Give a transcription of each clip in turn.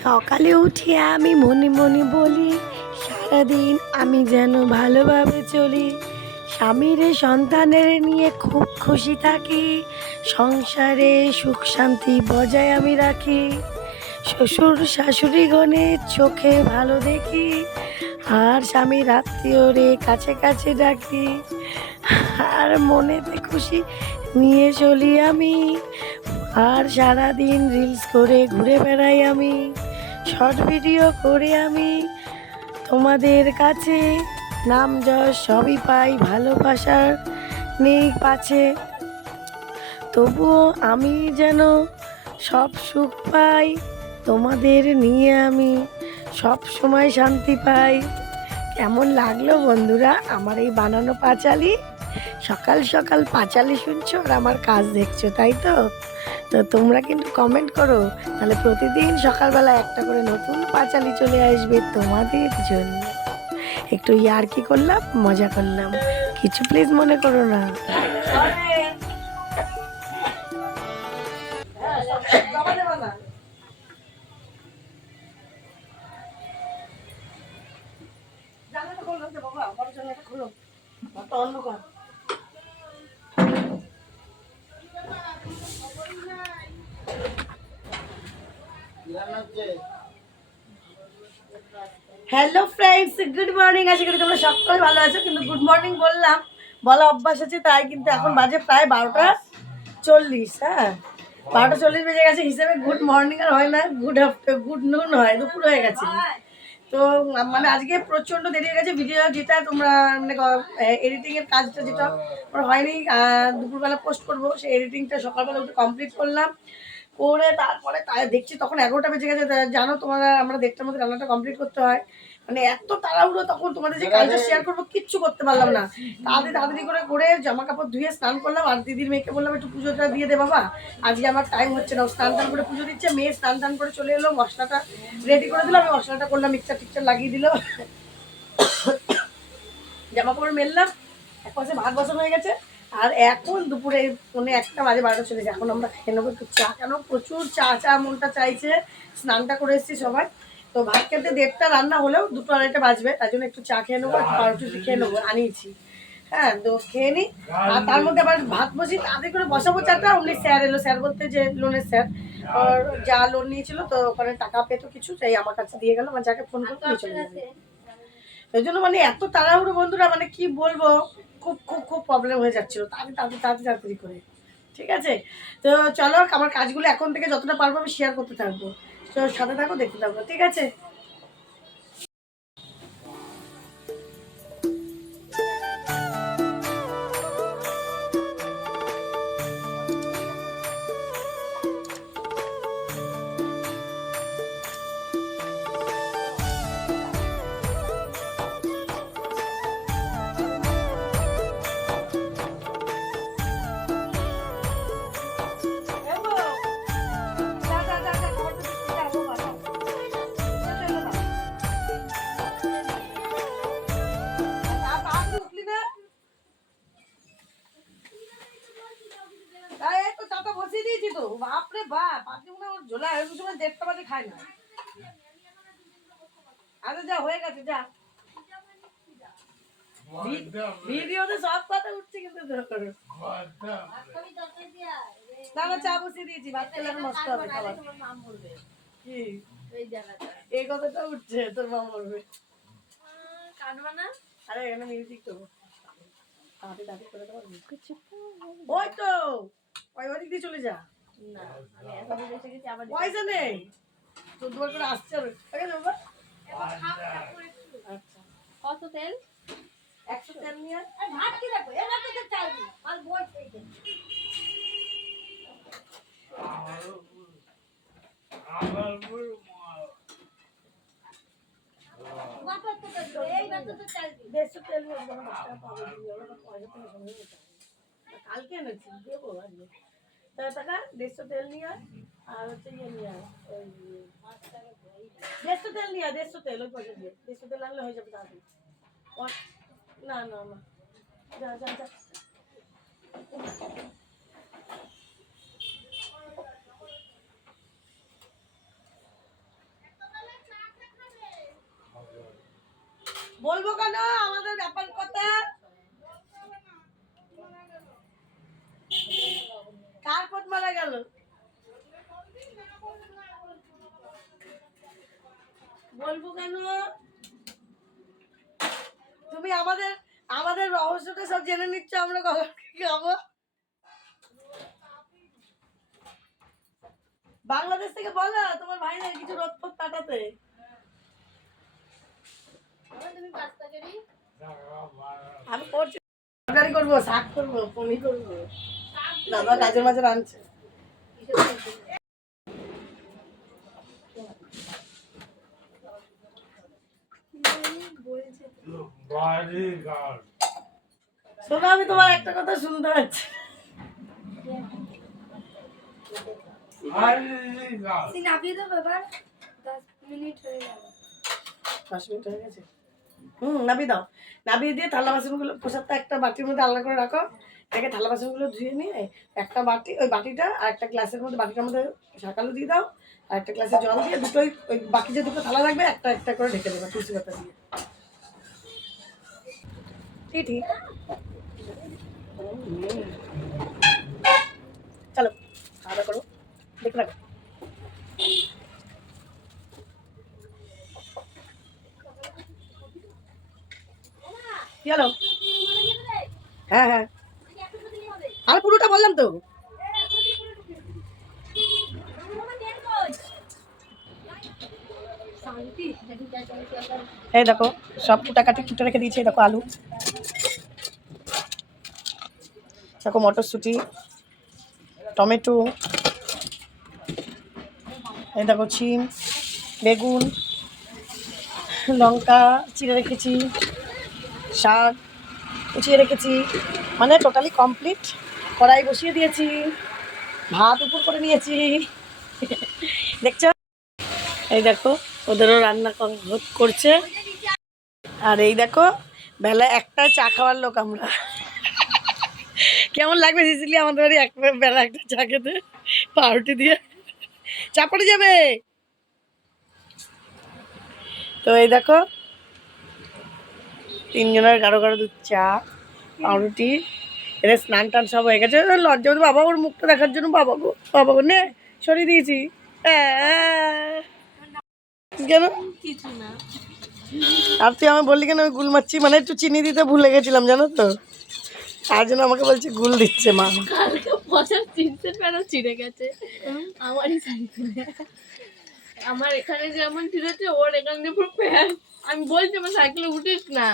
সকালে উঠে আমি মনে মনে বলি, সারাদিন আমি যেন ভালোভাবে চলি, স্বামীর সন্তানের নিয়ে খুব খুশি থাকি, সংসারে সুখ শান্তি বজায় আমি রাখি, শ্বশুর শাশুড়ি গণের চোখে ভালো দেখি, আর স্বামীর আত্মীয়রে কাছে কাছে ডাকি, আর মনেতে খুশি নিয়ে চলি আমি, আর সারাদিন রিলস করে ঘুরে বেড়াই আমি, শর্ট ভিডিও করে আমি তোমাদের কাছে নাম যশ সবই পাই, ভালোবাসার নেই পাছে, তবুও আমি যেন সব সুখ পাই, তোমাদের নিয়ে আমি সব সময় শান্তি পাই। কেমন লাগলো বন্ধুরা আমার এই বানানো পাঁচালি? সকাল সকাল পাঁচালি শুনছো আর আমার কাজ দেখছো, তাই তো? তো তোমরা কিন্তু কমেন্ট করো, তাহলে প্রতিদিন সকালবেলা একটা করে নতুন পাঁচালি চলে আসবে তোমাদের জন্য। একটু ইয়ার্কি করলাম, মজা করলাম, কিছু প্লিজ মনে করো না। Hello friends, good morning. আশা করি তোমরা সকলে ভালো আছো, কিন্তু গুড মর্নিং বললাম বলা অভ্যাস আছে তাই, কিন্তু এখন বাজে প্রায় 12টা 40। হ্যাঁ, 12টা 40 বেজে গেছে, হিসেবে গুড মর্নিং আর হয় না, গুড নুন হয়, দুপুর হয়ে গেছে। তো মানে আজকে প্রচণ্ড দেরি হয়ে গেছে, ভিডিও যেটা তোমরা মানে এডিটিংয়ের কাজটা যেটা আমার হয়নি, দুপুরবেলা পোস্ট করবো, সেই এডিটিংটা সকালবেলা উঠে কমপ্লিট করলাম, করে তারপরে তাই দেখছি তখন 11টা বেজে গেছে। জানো তোমরা, আমরা 1টার মধ্যে রান্নাটা কমপ্লিট করতে হয়, মানে এত তাড়াহুড়ো, তখন তোমাদের যে কাজটা শেয়ার করবো কিচ্ছু করতে পারলাম না। তাড়াতাড়ি করে জামা কাপড় ধুয়ে স্নান করলাম, আর দিদির মেয়েকে বললাম একটু পুজোটা দিয়ে দে বাবা, আজকে আমার টাইম হচ্ছে না। স্নান টান করে পুজো দিচ্ছে, মেয়ে স্নান টান করে চলে এলো, মশলাটা রেডি করে দিল, আমি মশলাটা করলাম, মিক্সচার টিক্সচার লাগিয়ে দিল, জামা কাপড় মেললাম, এক পাশে ভাত বসানো হয়ে গেছে। আর এখন দুপুরে 1টা বাজে, 12টা চলে যায়, এখন আমরা খেয়ে নেবো একটু চা, কেন প্রচুর চা মনটা চাইছে। স্নানটা করে এসেছি সবাই, তো ভাত খেতে 1টা রান্না হলেও 2-2:30 বাজবে, তাই জন্য একটু চা খেয়ে নেবো, একটু পাউরুটি খেয়ে নেবো, আনিয়েছি। হ্যাঁ, তো খেয়ে নিই, আর তার মধ্যে আবার ভাত বসি, তাড়াতাড়ি করে বসাবো চাটা। অমনি স্যার এলো, স্যার বলতে যে লোনের স্যার, আর যা লোন নিয়েছিল তো ওখানে টাকা পেতো কিছু, তাই আমার কাছে দিয়ে গেল, আমার যাকে ফোন করতে নিয়ে চলে যাবে। ওই জন্য মানে এত তাড়াহুড়ো বন্ধুরা, মানে কি বলবো, খুব খুব খুব প্রবলেম হয়ে যাচ্ছিলো, তাড়াতাড়ি করে। ঠিক আছে, তো চলো আমার কাজগুলো এখন থেকে যতটা পারবো আমি শেয়ার করতে থাকবো, তো সাথে থাকো, দেখতে থাকবো, ঠিক আছে? বসিয়ে দিয়েছি তো, বাপরে বাপ, আজকে মনে হয় ঝোলা ওই সময় 1:30 বাজে খায় না। আরে যা হয়ে গেছে, যা ভিডিওতে সব কথা উঠছে, কিন্তু না চা বসিয়ে দিয়েছি, ভাত খেলে এখন নষ্ট হবে খাবার। কি এই কথাটা উঠছে, তোর মা বলবে কাঁদবা না? আরে এখানে মিউজিক তো ওই তো ওই ওদিক দিয়ে চলে যা, না আমি এখন এসে গেছি, আবার পয়সা নেই তো, দুবার করে আসছে। আচ্ছা, কত তেল? 100 তেল নিয়ে ভাত কি রাখবো, এবার তো চাল দি আর বই থেকে কালকে এনেছি, দেবো আজকে। 150 তেল নিয়ে, আর হচ্ছে ইয়ে নিয়ে, ওই 150 তেল নিয়ে, 150 তেল ওই পয়সা দিয়ে 150 তেল আনলে হয়ে যাবে তাড়াতাড়ি। না না না, যা যা যা, কার পথ মারা গেল? বলবো কেন? তুমি আমাদের আমাদের রহস্যটা সব জেনে নিচ্ছ, আমরা কখন কি খাবো। বাংলাদেশ থেকে বলো তোমার ভাই না কিছু রোদ ফোদ কাটাতে। আমি করছি, তরকারি করবো, শাক করবো, পনির করবো, দাদা গাজর মাঝে রাঁধছে। শোনো, আমি তোমার একটা কথা শুনতে পাচ্ছি। 10 মিনিট হয়ে গেছে। নাবিয়ে দাও। নাবিয়ে দিয়ে থালা বাসনগুলো প্রসাদটা একটা বাটির মধ্যে আলাদা করে রাখো। আগে থালা বাসনগুলো ধুয়ে নিয়ে একটা বাটি, ওই বাটিটা আর একটা গ্লাসের মধ্যে, বাটিটার মধ্যে শাকালু দিয়ে দাও আর একটা গ্লাসে জল দিয়ে দুটোই ওই বাকি যে দুটো থালা রাখবে একটা একটা করে ঢেকে দেবে তুলসী পাতা দিয়ে। ঠিক চলো খাওয়া দাওয়া করো, দেখে রাখো। কি হলো? হ্যাঁ হ্যাঁ, আর পুরোটা বললাম তো। এই দেখো সব কুটাকাটি কুটে রেখে দিয়েছি। দেখো আলু, দেখো মটরশুঁটি, টমেটো, এই দেখো শিম, বেগুন, লঙ্কা চিড়ে রেখেছি, শাক কুচিয়ে রেখেছি, মানে টোটালি কমপ্লিট। কড়াই বসিয়ে দিয়েছি, ভাত উপর করে নিয়েছি। দেখছো? এই দেখো ওদেরও রান্না করছে। আর এই দেখো বেলা একটায় চা খাওয়ার লোক আমরা। কেমন লাগবে সিসিলি আমাদের বাড়ি এক বেলা একটা চা খেতে পাউরুটি দিয়ে? চা পড়ে যাবে। তো এই দেখো তিনজনের গাঢ় গাঢ় দুধ চা, পাউরুটি, এদের স্নান টান সব হয়ে গেছে। লজ্জা বাবা ওর মুখটা দেখার জন্য বাবা গো নে সরিয়ে দিয়েছি। কেন কিছু না। আর তুই আমি বললি কেন আমি গুল মারছি? মানে একটু চিনি দিতে ভুলে গেছিলাম জানো তো, তার জন্য আমাকে বলছি গুল দিচ্ছে মা। কালকে বসার জিন্সের প্যান্টও ছিঁড়ে গেছে আমারই সাইকেলে। আমার এখানে যেমন ছিঁড়েছে ওর এখানে দিয়ে পুরো প্যান্ট। আমি বলছি আমার সাইকেলে উঠিস না,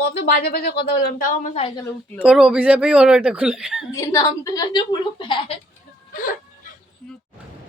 কত বাজে বাজে কথা বললাম তাও আমার সাইকেলে উঠলো। তোর অভিশাপেই ওর ওইটা খুলে দিয়ে নামতে গেছে পুরো প্যান্ট।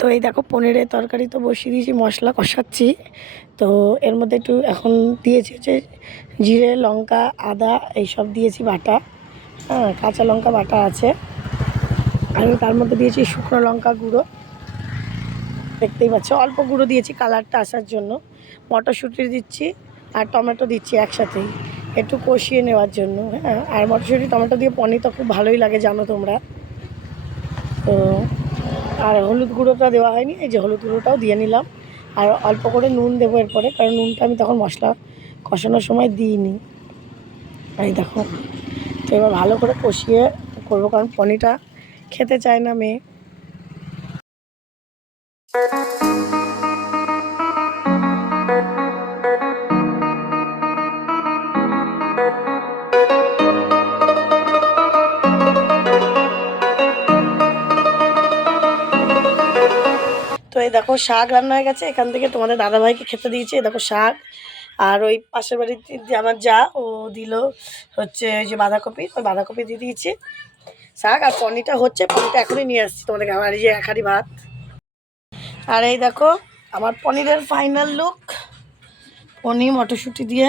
তো এই দেখো পনিরের তরকারি তো বসিয়ে দিয়েছি, মশলা কষাচ্ছি। তো এর মধ্যে একটু এখন দিয়েছি হচ্ছে জিরে, লঙ্কা, আদা এইসব দিয়েছি বাটা। হ্যাঁ, কাঁচা লঙ্কা বাটা আছে। আমি তার মধ্যে দিয়েছি শুকনো লঙ্কা গুঁড়ো, দেখতেই পাচ্ছ অল্প গুঁড়ো দিয়েছি কালারটা আসার জন্য। মটরশুঁটি দিচ্ছি আর টমেটো দিচ্ছি একসাথেই একটু কষিয়ে নেওয়ার জন্য। হ্যাঁ, আর মটরশুঁটি টমেটো দিয়ে পনির তো খুব ভালোই লাগে জানো তোমরা। তো আর হলুদ গুঁড়োটা দেওয়া হয়নি, এই যে হলুদ গুঁড়োটাও দিয়ে নিলাম। আর অল্প করে নুন দেবো এরপরে, কারণ নুনটা আমি তখন মশলা কষানোর সময় দিইনি। এই দেখো তো এবার ভালো করে কষিয়ে করবো, কারণ পনিরটা খেতে চায় না মেয়ে। তো এই দেখো শাক রান্না হয়ে গেছে, এখান থেকে তোমাদের দাদাভাইকে খেতে দিয়েছি। এই দেখো শাক, আর ওই পাশের বাড়ির যে আমার যা ও দিল হচ্ছে ওই যে বাঁধাকপি, ওই বাঁধাকপি দিয়ে দিয়েছি। শাক আর পনিরটা হচ্ছে, পনিরটা এখনই নিয়ে আসছি তোমাদেরকে। আমার এই যে এক হাঁড়ি ভাত। আর এই দেখো আমার পনিরের ফাইনাল লুক, পনির মটরশুঁটি দিয়ে।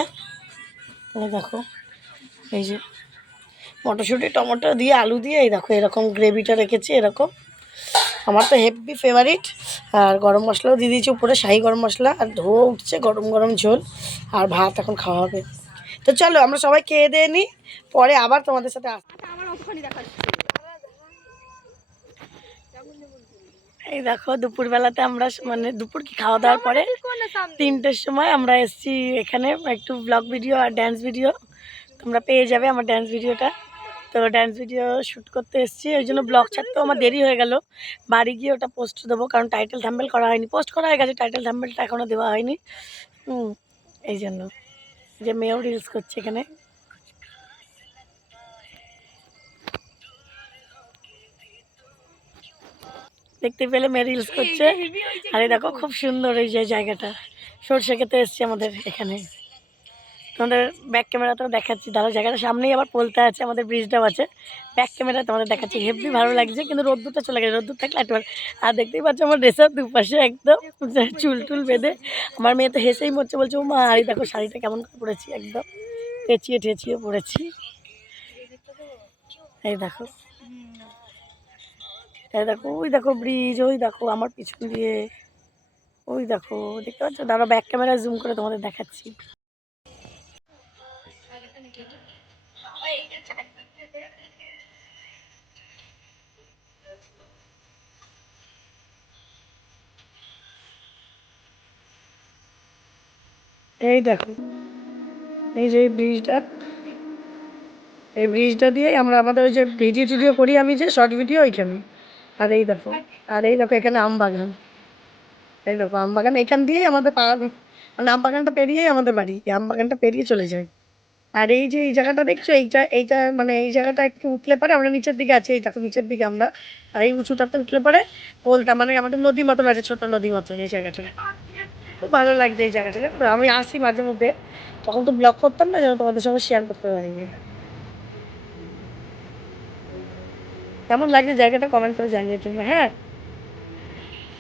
এই দেখো এই যে মটরশুঁটি টমেটো দিয়ে আলু দিয়ে এই দেখো এরকম গ্রেভিটা রেখেছি এরকম। আমার তো হেভি ফেভারিট। আর গরম মশলাও দিয়ে দিয়েছি উপরে, শাহি গরম মশলা। আর ধোয়া উঠছে গরম গরম ঝোল, আর ভাত এখন খাওয়া হবে। তো চলো আমরা সবাই খেয়ে দিয়ে নিই, পরে আবার তোমাদের সাথে এই দেখো দুপুরবেলাতে আমরা মানে দুপুর কি খাওয়া দাওয়ার পরে 3টের সময় আমরা এসেছি এখানে একটু ব্লগ ভিডিও আর ড্যান্স ভিডিও তোমরা পেয়ে যাবে আমার ড্যান্স ভিডিওটা। তো ড্যান্স ভিডিও শ্যুট করতে এসেছি, ওই জন্য ব্লগ ছাড়তেও আমার দেরি হয়ে গেল। বাড়ি গিয়ে ওটা পোস্ট দেবো, কারণ টাইটেল থাম্বনেল করা হয়নি। পোস্ট করা হয়ে গেছে, টাইটেল থাম্বনেলটা এখনও দেওয়া হয়নি। এই জন্য যে মেয়েও রিলস করছে এখানে। দেখতে পেলে মেয়ে রিলস করছে। আর এই দেখো খুব সুন্দর এই যে জায়গাটা, সরষে খেতে এসছি আমাদের এখানে। তোমাদের ব্যাক ক্যামেরাতেও দেখাচ্ছি, ধরো জায়গাটা সামনেই আবার পোলতে আছে, আমাদের ব্রিজটাও আছে। ব্যাক ক্যামেরা তোমাদের দেখাচ্ছি, হেভি ভালো লাগছে। কিন্তু রোদ্দুরটা চলে গেছে, রোদ্দুর থাকলে একবার। আর দেখতেই পাচ্ছ আমার ড্রেসের দুপাশে একদম চুল টুল বেঁধে। আমার মেয়ে তো হেসেই মরছে, বলছে ও মা, আর এই দেখো শাড়িটা কেমন করে পরেছি, একদম টেচিয়ে টেচিয়ে পরেছি। এই দেখো, এই দেখো, ওই দেখো ব্রিজ, ওই দেখো আমার পিছন দিয়ে, ওই দেখো দেখতে পাচ্ছ। দাঁড়া ব্যাক ক্যামেরা জুম করে তোমাদের দেখাচ্ছি। এই দেখো, এই যে এই ব্রিজটা দিয়েই আমরা আমাদের ওই যে ভিডিও টিডিও করি, আমি যে শর্ট ভিডিও ওইখানে। আর এই দেখো, আর এই দেখো এখানে আম বাগান। এই দেখো আম বাগান, এখান দিয়েই আমাদের মানে আম বাগানটা পেরিয়েই আমাদের বাড়ি, এই আম বাগানটা পেরিয়ে চলে যায়। আর এই যে এই জায়গাটা দেখছো, এইটা মানে এই জায়গাটা একটু উঠলে পরে আমরা নিচের দিকে আছি, এই দেখো নিচের দিকে আমরা। আর এই উঁচুটাতে উঠলে পরে পোলটা, মানে আমাদের নদী মতন আছে, ছোট নদী মতন এই জায়গাটা। খুব ভালো লাগছে এই জায়গাটা। আমি আসি মাঝে মধ্যে, তখন তো ব্লগ করতাম না, যেন তোমাদের সঙ্গে শেয়ার করতে পারিনি। কেমন লাগছে জায়গাটা কমেন্ট করে জানিয়ে তুমি। হ্যাঁ,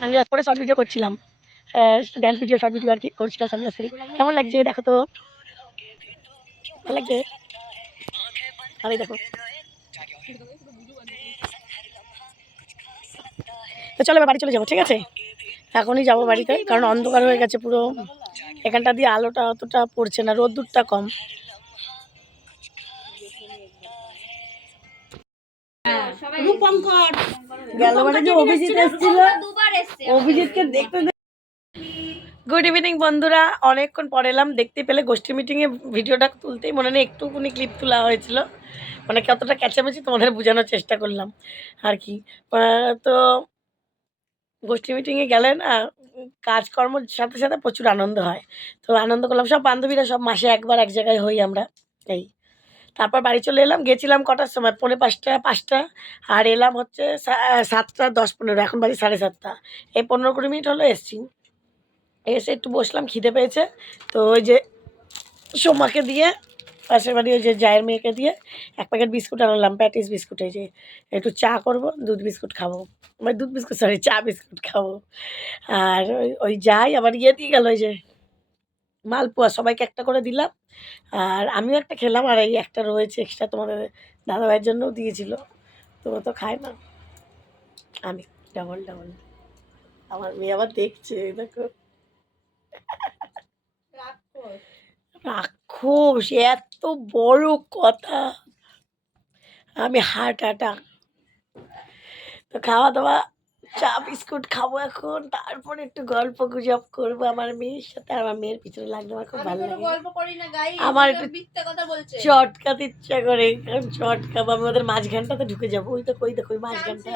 আমি পরে শর্ট ভিডিও করছিলাম, ড্যান্স ভিডিও শর্ট ভিডিও আর কি করছিলাম সামনে। কেমন লাগছে দেখো তো, ভালো লাগছে। আর এই দেখো, তো চলো এবার বাড়ি চলে যাবো, ঠিক আছে? এখনই যাবো বাড়িতে, কারণ অন্ধকার হয়ে গেছে পুরো। এখানটা দিয়ে আলোটা অতটা পড়ছে না, রোদ্দুরটা কম। গেলবারে যে অভিজিৎ এসেছিল, অভিজিৎকে দেখতে। গুড ইভিনিং বন্ধুরা, অনেকক্ষণ পরে এলাম। দেখতে পেলে গোষ্ঠী মিটিংয়ে ভিডিওটা তুলতেই মনে নেই একটুকুনি ক্লিপ তোলা হয়েছিল, মানে কতটা ক্যাচামেচি তোমাদের বোঝানোর চেষ্টা করলাম আর কি। তো গোষ্ঠী মিটিংয়ে গেলে না, কাজকর্মের সাথে সাথে প্রচুর আনন্দ হয়। তো আনন্দ করলাম, সব বান্ধবীরা সব মাসে একবার এক জায়গায় হই আমরা। এই তারপর বাড়ি চলে এলাম, গেছিলাম কটার সময়, 4:45-5টা, আর এলাম হচ্ছে 7:10-15, এখন বাজে 7:30। এই 15-20 মিনিট হলো এসছি। এসে একটু বসলাম, খিদে পেয়েছে। তো ওই যে সোমাকে দিয়ে, পাশের বাড়ি ওই যে জায়ের মেয়েকে দিয়ে 1 প্যাকেট বিস্কুট আনলাম, প্যাটিস বিস্কুট। এই যে একটু চা করবো, দুধ বিস্কুট খাবো, মানে দুধ বিস্কুট সরি, চা বিস্কুট খাবো। আর ওই যাই আবার দিয়ে গেল ওই যে মালপোয়া, সবাইকে একটা করে দিলাম। আর আমিও একটা খেলাম, আর এই একটা রয়েছে এক্সট্রা, তোমাদের দাদাভাইয়ের জন্যও দিয়েছিল। তোমরা তো খায় না, আমি ডাবল। আমার মেয়ে আবার দেখছে, দেখো রাক্ষস, এত বড় কথা, আমি হার্ট অ্যাটাক। তো খাওয়া দাওয়া, চা বিস্কুট খাবো এখন, তারপরে একটু গল্প গুজব করবো আমার মেয়ের সাথে। আর আমার মেয়ের পিছনে লাগলে আমার খুব ভালো লাগে। আমার একটু চটকাতে ইচ্ছা করে, কারণ চটকাবো আমি, ওদের মাঝখানটাতে ঢুকে যাবো। ওই দেখো, ওই দেখো ওই মাঝখানটা,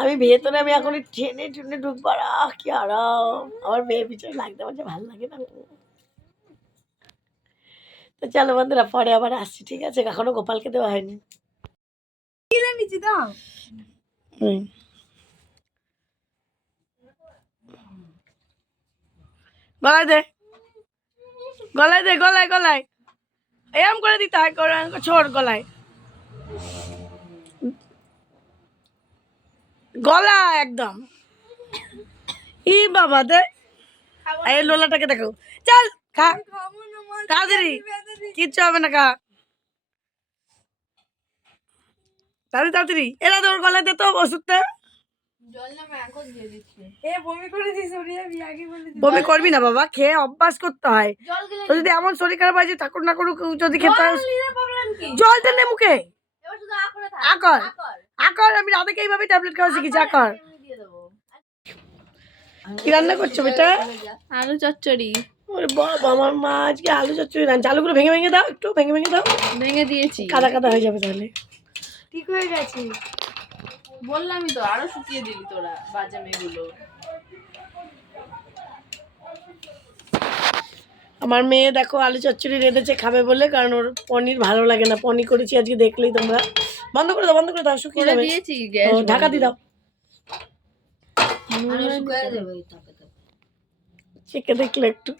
আমি ভেতরে, আমি এখন টেনে টুনে ঢুকবো। আর কি আরাম, আমার মেয়ের পিছনে লাগতে আমার যে ভালো লাগে না। তো চলো বন্ধুরা, পরে আবার আসছি, ঠিক আছে? এখনো গোপালকে দেওয়া হয়নি। গলায় দে, গলায় দে, গলায় এরম করে দিতে হয়, ছোট গলায়, গলা একদম। ই বাবা দে, এই লোলাটাকে দেখো, চল খা তাড়াতাড়ি, কিচ্ছু হবে না, খা তাড়াতাড়ি। এরা তোর গলায় দে তো ওষুধটা। বমি করবি না বাবা, খেয়ে অভ্যাস করতে হয়। তো যদি এমন শরীর খারাপ হয় যে ঠাকুর না করুক, যদি খেতে হয় জল দে নে মুখে। আকর আকর, আমি রাধাকে এইভাবে ট্যাবলেট খাওয়া শিখেছি। আকর, কি রান্না করছো বেটা? আলু চচ্চড়ি। ওরে বাবা, আমার মা আজকে আলু চচ্চড়ি রাঁধছে। আলুগুলো ভেঙে ভেঙে দাও, একটু ভেঙে ভেঙে দাও, ভেঙে দিয়েছি, কাদা কাদা হয়ে যাবে তাহলে। ঠিক হয়ে গেছে। বললামই তো, আরো শুকিয়ে দিলি তোরা বাজে মেয়েগুলো। আমার মেয়ে দেখো আলু চচ্চড়ি রেঁধেছে খাবে বলে, কারণ ওর পনির ভালো লাগে না। পনির করেছি আজকে, দেখলেই তোমরা। বন্ধ করে দাও, বন্ধ করে দাও, শুকিয়ে করে যাবে। দিয়েছি ও, গ্যাস ঢাকা দিয়ে দাও। আরো শুকিয়ে যাবে। চেকে দেখলে একটু।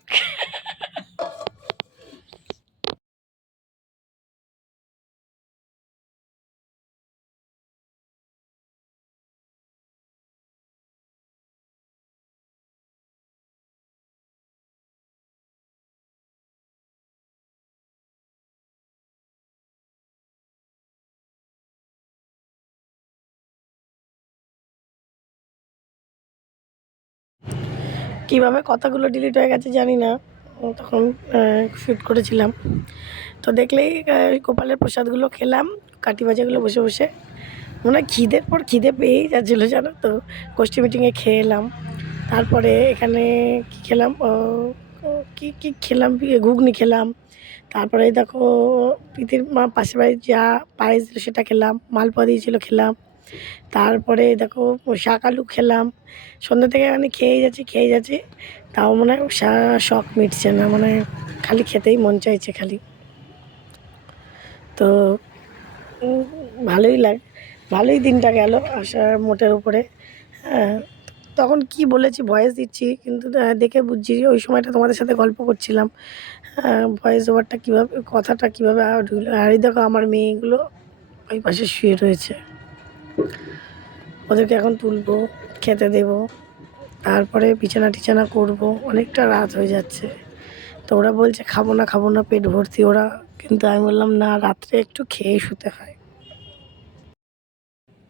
কীভাবে কথাগুলো ডিলিট হয়ে গেছে জানি না, তখন শ্যুট করেছিলাম। তো দেখলেই গোপালের প্রসাদগুলো খেলাম, কাঠি ভাজাগুলো বসে বসে। মনে হয় খিদের পর খিদে পেয়েই যাচ্ছিলো, জানো তো। গোষ্ঠী মিটিংয়ে খেয়ে এলাম। তারপরে এখানে কী খেলাম, কী খেলাম, ঘুগনি খেলাম। তারপরে দেখো প্রীতির মা পাশের বাড়ির যা পায়েস দিল সেটা খেলাম, মালপোয়া দিয়েছিল খেলাম। তারপরে দেখো শাক আলু খেলাম। সন্ধ্যা থেকে মানে খেয়েই যাচ্ছি, তাও মনে হয় শখ মিটছে না, মানে খালি খেতেই মন চাইছে খালি। তো ভালোই দিনটা গেল আসার মোটের উপরে। হ্যাঁ, তখন কি বলেছি ভয়েস দিচ্ছি, কিন্তু দেখে বুঝছি যে ওই সময়টা তোমাদের সাথে গল্প করছিলাম। ভয়েস ওভারটা কীভাবে, কথাটা কীভাবে ঢুকলো। আর এই দেখো আমার মেয়েগুলো ওই পাশে শুয়ে রয়েছে, ওদেরকে এখন তুলবো, খেতে দেবো, তারপরে বিছানা টিছানা করবো। অনেকটা রাত হয়ে যাচ্ছে। তো ওরা বলছে খাবো না পেট ভর্তি ওরা, কিন্তু আমি বললাম না, রাত্রে একটু খেয়ে শুতে হয়।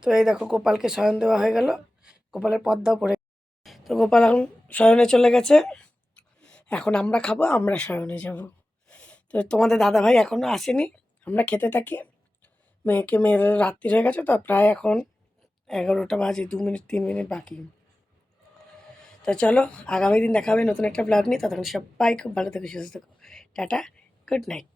তো এই দেখো গোপালকে শয়ন দেওয়া হয়ে গেল, গোপালের পর্দাও পড়ে। তো গোপাল এখন শয়নে চলে গেছে, এখন আমরা খাবো, আমরা শয়নে যাব। তো তোমাদের দাদাভাই এখনও আসেনি, আমরা খেতে থাকি। মেয়ের রাত্রি হয়ে গেছে, তো প্রায় এখন 11টা বাজে, 2 মিনিট 3 মিনিট বাকি। তো চলো, আগামী দিন দেখা হবে নতুন একটা ব্লগ নিয়ে। ততক্ষণ সবাই খুব ভালো থেকো, সুস্থ থেকো। Tata, good night.